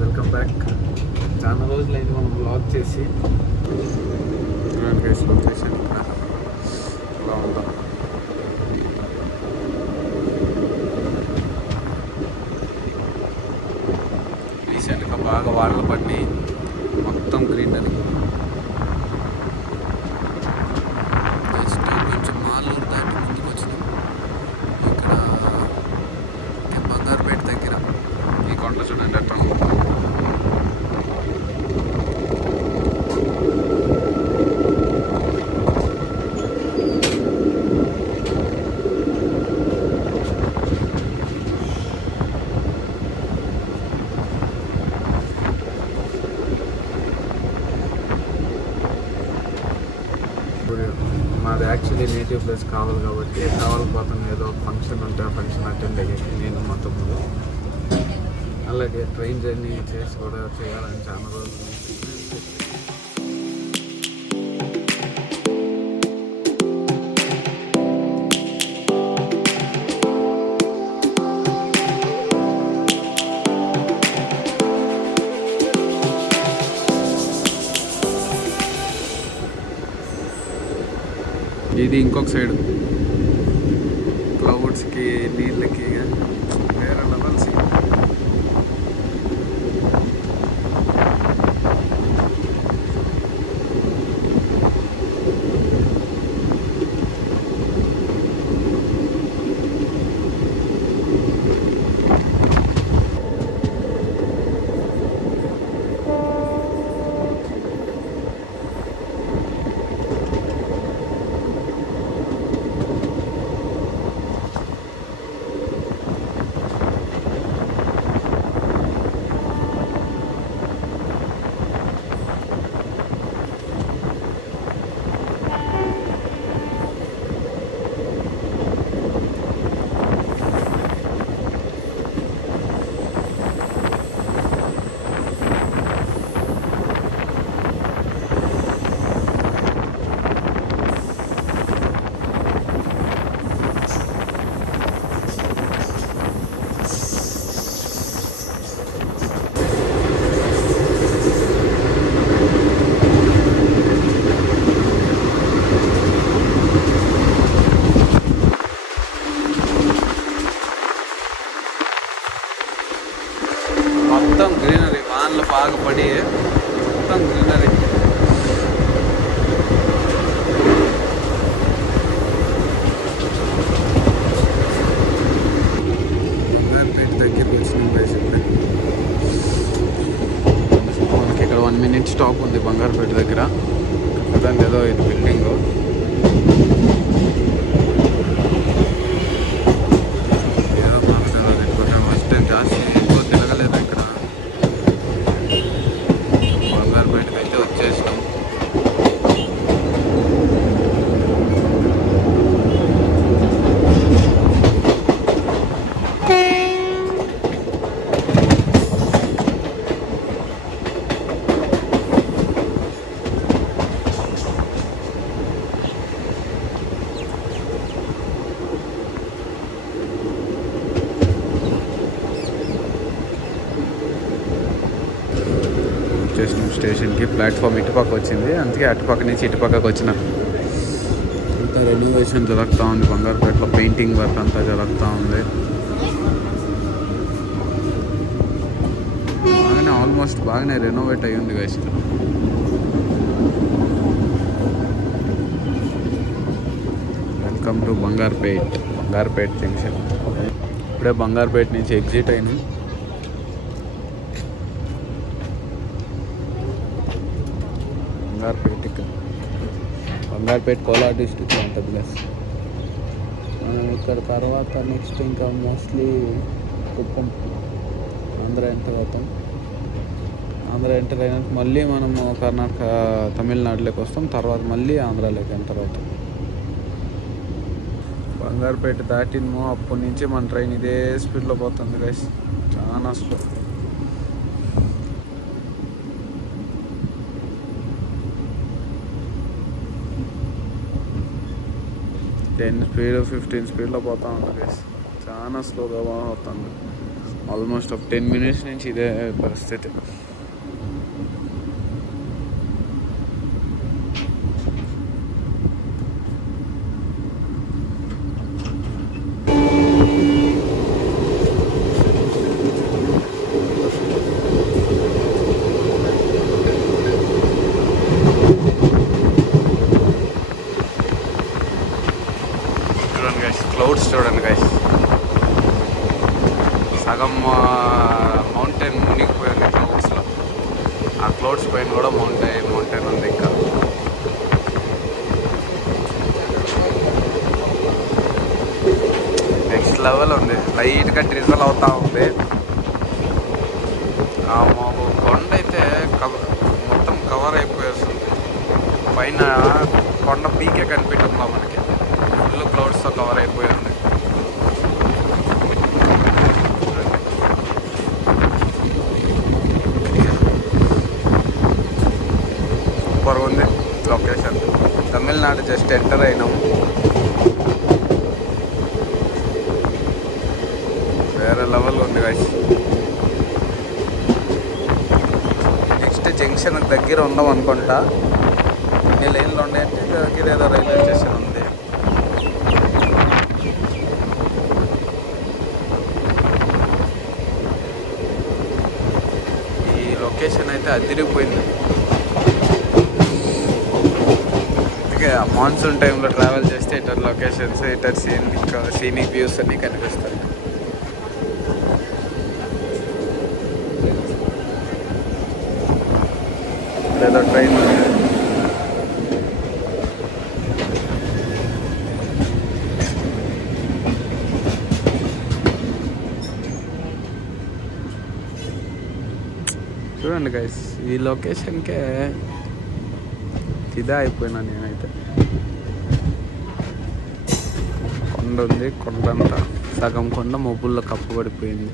Welcome back. చాలా రోజులైంది మనం బ్లాగ్ చేసి. గైస్ లొకేషన్ ఇక్కడ ఎలా ఉందా? రీసెంట్గా బాగా వానలు పడి మొత్తం గ్రీనరీ. జస్ట్ కొంచెం మాలూరు దాటి ముందుకు వచ్చినాం. ఇక్కడ బంగారుపేట దగ్గర ఈ కొండలు చూడండి అట్లా. మాది యాక్చువల్లీ నేటివ్ ప్లేస్ కావాలి కాబట్టి కావాలిపోతాను. ఏదో ఫంక్షన్ ఉంటే ఆ ఫంక్షన్ అటెండ్ అయ్యేది నేను మా తమ్ముడు. అలాగే ట్రైన్ జర్నీ చేసి కూడా చేయాలని చాలా రోజులు. ఇది ఇంకొక సైడ్ క్లౌడ్స్కి నీళ్ళకి వేరే లెవెల్స్. మొత్తం గ్రీనరీ, వానలు బాగా పడి మొత్తం గ్రీనరీ. బంగారుపేట దగ్గరికి వచ్చినాం గైస్. మనకి ఇక్కడ 1 minute స్టాప్ ఉంది బంగారుపేట దగ్గర. దాని ఏదో ఇది బిల్డింగ్. ఫస్ట్ టైం జాస్తి ఎక్కువ తిరగలేదు ఇక్కడ. బంగారుపేటకి అయితే వచ్చేసినాం. స్టేషన్కి ప్లాట్ఫామ్ ఇటుపక్క వచ్చింది, అందుకే అటుపక్క నుంచి ఇటుపక్కకు వచ్చిన. అంతా రెన్యువేషన్ జరుగుతూ ఉంది బంగారుపేటలో. పెయింటింగ్ వర్క్ అంతా జరుగుతూ ఉంది. బాగానే ఆల్మోస్ట్ బాగానే రెనోవేట్ అయ్యి ఉంది guys. Welcome to Bangarpet junction. ఇప్పుడే బంగారుపేట నుంచి ఎగ్జిట్ అయినాం. బంగారుపేట కోలార్ డిస్ట్రిక్ట్ ఉంటుంది ప్లస్. మనం ఇక్కడ తర్వాత నెక్స్ట్ ఇంకా మోస్ట్లీ కుప్పం ఆంధ్ర ఎంటర్ అవుతాం. ఆంధ్ర ఎంటర్ అయినాక మళ్ళీ మనము కర్ణాటక తమిళనాడులోకి వస్తాం. తర్వాత మళ్ళీ ఆంధ్రాలోకి ఎంటర్ అవుతాం. బంగారుపేట దాటినమో అప్పటి నుంచి మన ట్రైన్ ఇదే స్పీడ్లో పోతుంది గైస్, చాలా స్లో. టెన్ స్పీడ్ 15 స్పీడ్లో పోతా ఉంది గైస్. చాలా స్లోగా పోతుంది. ఆల్మోస్ట్ ఒక 10 minutes నుంచి ఇదే పరిస్థితి. చూడండి గైస్, క్లౌడ్స్ చూడండి గైస్. సగం మౌంటైన్ మునిగిపోయింది క్లౌడ్స్లో. ఆ క్లౌడ్స్ పైన కూడా మౌంటైన్ ఉంది. ఇంకా నెక్స్ట్ లెవెల్ ఉంది. లైట్గా డ్రిజల్ అవుతూ ఉంది. మాకు కొండ అయితే మొత్తం కవర్ అయిపోయేస్తుంది. పైన కొండ పీకే కనిపెట్టుందా మనకి. ఫుల్ క్లౌడ్స్తో కవర్ అయిపోయి ఉంది. సూపర్గా ఉంది లొకేషన్. తమిళనాడు జస్ట్ ఎంటర్ అయినాము. వేరే లెవెల్ ఉంది గైస్. నెక్స్ట్ జంక్షన్ దగ్గర ఉందాం అనుకుంటా. ఈ లైన్లో ఉన్నాయంటే దగ్గర ఏదో రైల్వే స్టేషన్ ఉంది. ఈ లొకేషన్ అయితే అదిరిపోయింది. అందుకే మాన్సూన్ టైంలో ట్రావెల్ చేస్తే eater locations, eater scenic views అన్నీ కనిపిస్తాయి. లేదా ట్రైన్ చూడండి గైస్, ఈ లొకేషన్కే ఫిదా అయిపోయినా నేనైతే. కొండ ఉంది, కొండంతా సగం కొండ మబ్బుల్లో కప్పబడిపోయింది.